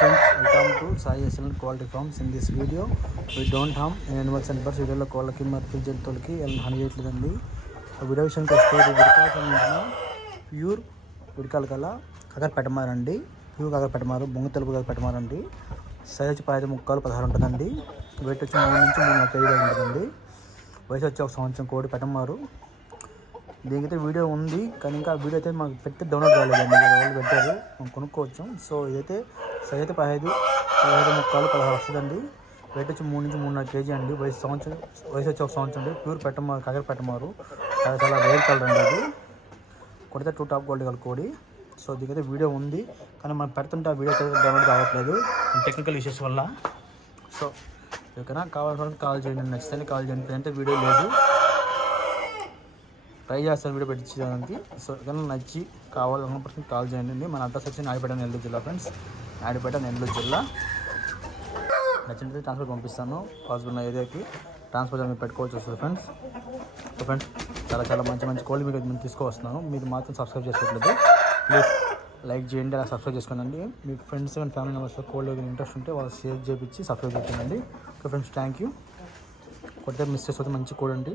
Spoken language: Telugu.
friends, welcome to Sai Excellent Quality Farms. In this video, we don't harm animals and birds. వీడియోలో కోళ్ళకి మరియు జంతువులకి హాని చేయట్లేదండి. వీడియో విషయానికి వస్తే ఇది విడికాలకు సంబంధించిన ప్యూర్ విడికాల కల కాకర పెట్టమారండి. ప్యూర్ కాకర పెట్టమారు, బొంగు తెలుపు కాకర పెట్టమారండి. సైజ్ వచ్చి 15 ముక్కలు 16 ఉంటుందండి. వెయిట్ వచ్చి 3 నుంచి 3.5 కేజీలు ఉంటుందండి. వయసు వచ్చి 1 సంవత్సరం కోడి పెట్టమారు. దీనికైతే వీడియో ఉంది కానీ ఇంకా వీడియో అయితే మాకు పెట్టి డౌన్లోడ్ కాలేదండి. వాళ్ళు పెట్టారు, మనం కొనుక్కోవచ్చు. సో ఇదైతే సైజ్ అయితే 15 ముక్కలు 16 వస్తుందండి. వెయిట్ వచ్చి 3 నుంచి 3.5 కేజీ అండి. వయసు వచ్చి 1 సంవత్సరం అండి. ప్యూర్ పెట్టమారు, కాకర పెట్టమారు. చాలా రేర్ కలర్ అండి. అది కొడితే 2 టాప్ గోల్డ్ కలర్ కోడి. సో దీనికైతే వీడియో ఉంది కానీ మనం పెడుతుంటే ఆ వీడియో అయితే డౌన్లోడ్ కావట్లేదు టెక్నికల్ ఇష్యూస్ వల్ల. సో ఓకేనా, కావాల్సిన కాల్ చేయండి, నచ్చితే కాల్ చేయండి. అంటే వీడియో లేదు, ట్రై చేస్తాను వీడియో పెట్టించడానికి. సో ఏదైనా నచ్చి కావాలన్నప్పుడు కాల్ చేయండి. మన అడ్రస్ వచ్చి నాయుడుపేట నెల్లూరు జిల్లా ఫ్రెండ్స్, నాయుడుపేట నెల్లూరు జిల్లా. నచ్చినట్లయితే ట్రాన్స్పోర్ట్ పంపిస్తాను. పాసిబుల్ ఉన్న ఏరియాకి ట్రాన్స్పోర్ట్ మీరు పెట్టుకోవచ్చు వస్తుంది ఫ్రెండ్స్. సో ఫ్రెండ్స్ చాలా మంచి కోళ్ళు మీకు నేను తీసుకువస్తున్నాను. మీరు మాత్రం సబ్స్క్రైబ్ చేసుకోవట్లేదు, ప్లీజ్ లైక్ చేయండి, అలా సబ్స్క్రైబ్ చేసుకోండి. మీ ఫ్రెండ్స్ అండ్ ఫ్యామిలీ మెంబర్స్లో కోళ్ళు ఇంట్రెస్ట్ ఉంటే వాళ్ళు షేర్ చేయించి సబ్స్క్రైబ్ చేయండి. Okay friends, thank you. కొడితే మిస్ చేస్తే మంచి కోడి అండి.